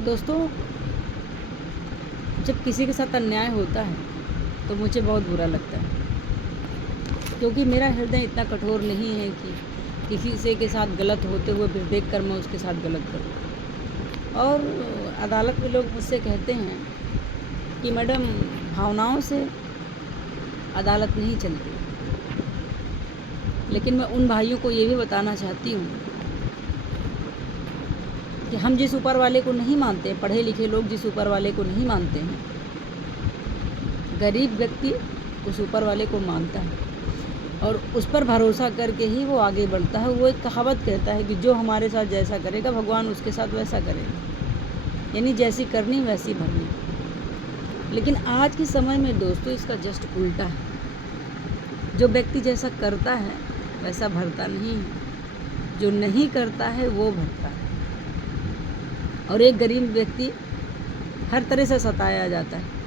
दोस्तों, जब किसी के साथ अन्याय होता है तो मुझे बहुत बुरा लगता है, क्योंकि मेरा हृदय इतना कठोर नहीं है कि किसी से के साथ गलत होते हुए फिर देख कर मैं उसके साथ गलत करूं। और अदालत में लोग मुझसे कहते हैं कि मैडम, भावनाओं से अदालत नहीं चलती। लेकिन मैं उन भाइयों को ये भी बताना चाहती हूँ कि हम जिस ऊपर वाले को नहीं मानते, पढ़े लिखे लोग जिस ऊपर वाले को नहीं मानते हैं, गरीब व्यक्ति उस ऊपर वाले को मानता है और उस पर भरोसा करके ही वो आगे बढ़ता है। वो एक कहावत कहता है कि जो हमारे साथ जैसा करेगा भगवान उसके साथ वैसा करेगा, यानी जैसी करनी वैसी भरनी। लेकिन आज के समय में दोस्तों इसका जस्ट उल्टा है। जो व्यक्ति जैसा करता है वैसा भरता नहीं है, जो नहीं करता है वो भरता है। और एक गरीब व्यक्ति हर तरह से सताया जाता है।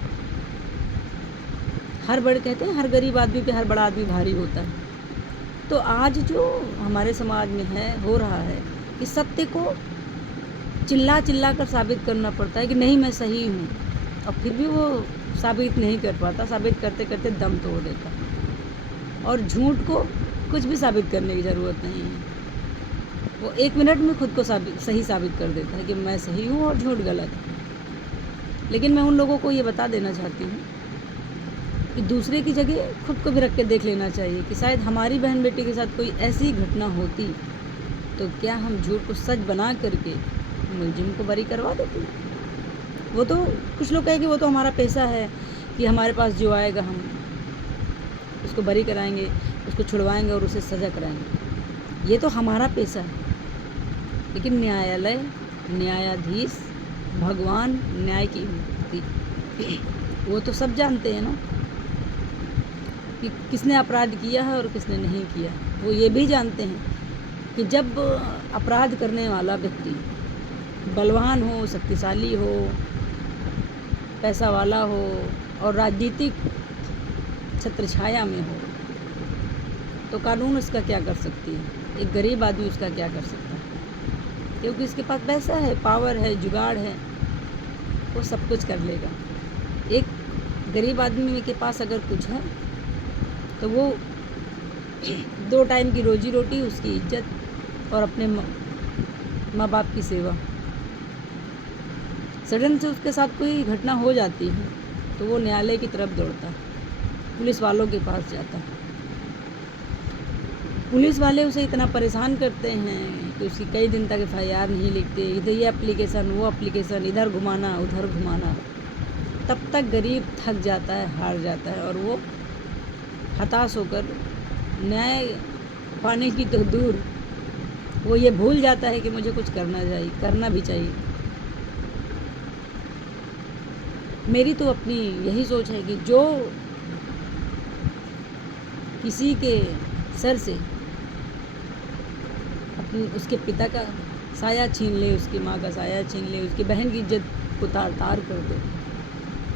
कहते हैं हर गरीब आदमी पे हर बड़ा आदमी भारी होता है। तो आज जो हमारे समाज में हो रहा है कि सत्य को चिल्ला चिल्ला कर साबित करना पड़ता है कि नहीं मैं सही हूँ, और फिर भी वो साबित नहीं कर पाता। साबित करते करते दम तोड़ देता है। और झूठ को कुछ भी साबित करने की ज़रूरत नहीं है, वो 1 मिनट में खुद को सही साबित कर देता है कि मैं सही हूँ और झूठ गलत है। लेकिन मैं उन लोगों को ये बता देना चाहती हूँ कि दूसरे की जगह खुद को भी रख के देख लेना चाहिए कि शायद हमारी बहन बेटी के साथ कोई ऐसी घटना होती तो क्या हम झूठ को सच बना करके मुलजिम को बरी करवा देते। वो तो कुछ लोग कहें कि वो तो हमारा पैसा है कि हमारे पास जो आएगा हम उसको बरी कराएंगे, उसको छुड़वाएंगे और उसे सज़ा कराएंगे। ये तो हमारा पैसा है। लेकिन न्यायालय, न्यायाधीश, भगवान, न्याय की मूर्ति, वो तो सब जानते हैं ना कि किसने अपराध किया है और किसने नहीं किया। वो ये भी जानते हैं कि जब अपराध करने वाला व्यक्ति बलवान हो, शक्तिशाली हो, पैसा वाला हो और राजनीतिक छत्रछाया में हो, तो कानून उसका क्या कर सकती है। एक गरीब आदमी उसका क्या कर सकता है, क्योंकि उसके पास पैसा है, पावर है, जुगाड़ है, वो सब कुछ कर लेगा। एक गरीब आदमी के पास अगर कुछ है तो वो 2 टाइम की रोजी रोटी, उसकी इज्जत और अपने माँ बाप की सेवा। सडन से उसके साथ कोई घटना हो जाती है तो वो न्यायालय की तरफ दौड़ता है, पुलिस वालों के पास जाता है। पुलिस वाले उसे इतना परेशान करते हैं कि उसकी कई दिन तक FIR नहीं लिखते। इधर ये एप्लीकेशन, वो एप्लीकेशन, इधर घुमाना उधर घुमाना। तब तक गरीब थक जाता है, हार जाता है और वो हताश होकर न्याय पाने की तो दूर, वो ये भूल जाता है कि मुझे कुछ करना भी चाहिए। मेरी तो अपनी यही सोच है कि जो किसी के सर से उसके पिता का साया छीन ले, उसकी माँ का साया छीन ले, उसकी बहन की इज्जत को तार तार कर दे,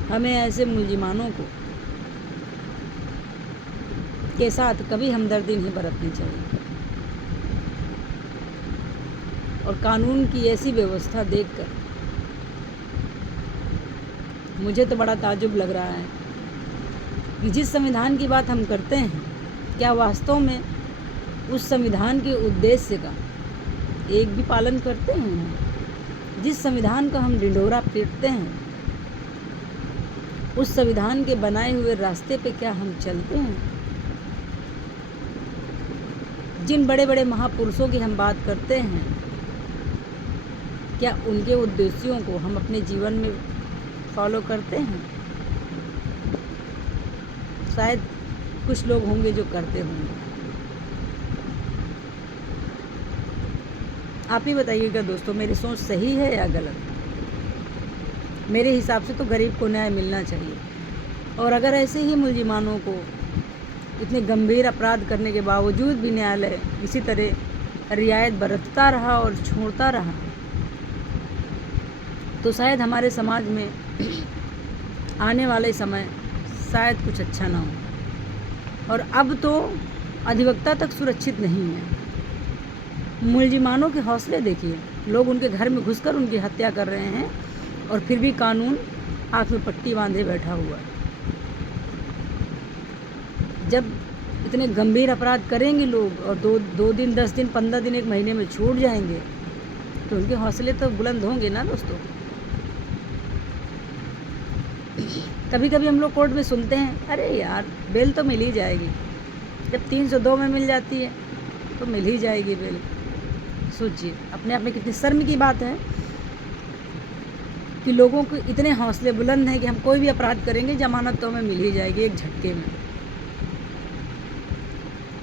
हमें ऐसे मुलजिमानों के साथ कभी हमदर्दी नहीं बरतनी चाहिए। और कानून की ऐसी व्यवस्था देखकर मुझे तो बड़ा ताज्जुब लग रहा है कि जिस संविधान की बात हम करते हैं, क्या वास्तव में उस संविधान के उद्देश्य का एक भी पालन करते हैं। जिस संविधान का हम ढिंढोरा पीटते हैं, उस संविधान के बनाए हुए रास्ते पे क्या हम चलते हैं। जिन बड़े बड़े महापुरुषों की हम बात करते हैं, क्या उनके उद्देश्यों को हम अपने जीवन में फॉलो करते हैं। शायद कुछ लोग होंगे जो करते होंगे। आप ही बताइएगा दोस्तों, मेरी सोच सही है या गलत। मेरे हिसाब से तो गरीब को न्याय मिलना चाहिए। और अगर ऐसे ही मुलजिमानों को इतने गंभीर अपराध करने के बावजूद भी न्यायालय इसी तरह रियायत बरतता रहा और छोड़ता रहा, तो शायद हमारे समाज में आने वाले समय शायद कुछ अच्छा ना हो। और अब तो अधिवक्ता तक सुरक्षित नहीं है। मुलजिमानों के हौसले देखिए, लोग उनके घर में घुसकर उनकी हत्या कर रहे हैं और फिर भी कानून आँख में पट्टी बांधे बैठा हुआ है। जब इतने गंभीर अपराध करेंगे लोग और दो दिन, 10 दिन, 15 दिन, 1 महीने में छूट जाएंगे, तो उनके हौसले तो बुलंद होंगे ना दोस्तों। कभी कभी हम लोग कोर्ट में सुनते हैं, अरे यार बेल तो मिल ही जाएगी, जब 302 में मिल जाती है तो मिल ही जाएगी बेल। सोचिए अपने आप में कितनी शर्म की बात है कि लोगों को इतने हौसले बुलंद हैं कि हम कोई भी अपराध करेंगे जमानत तो हमें मिल ही जाएगी एक झटके में।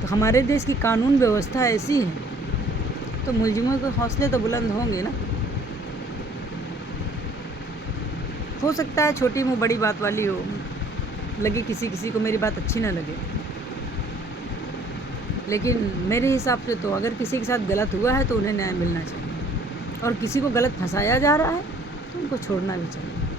तो हमारे देश की कानून व्यवस्था ऐसी है, तो मुलजिमों के हौसले तो बुलंद होंगे ना। हो सकता है छोटी मुँह बड़ी बात वाली हो, लगे किसी को मेरी बात अच्छी ना लगे, लेकिन मेरे हिसाब से तो अगर किसी के साथ गलत हुआ है तो उन्हें न्याय मिलना चाहिए, और किसी को गलत फंसाया जा रहा है तो उनको छोड़ना भी चाहिए।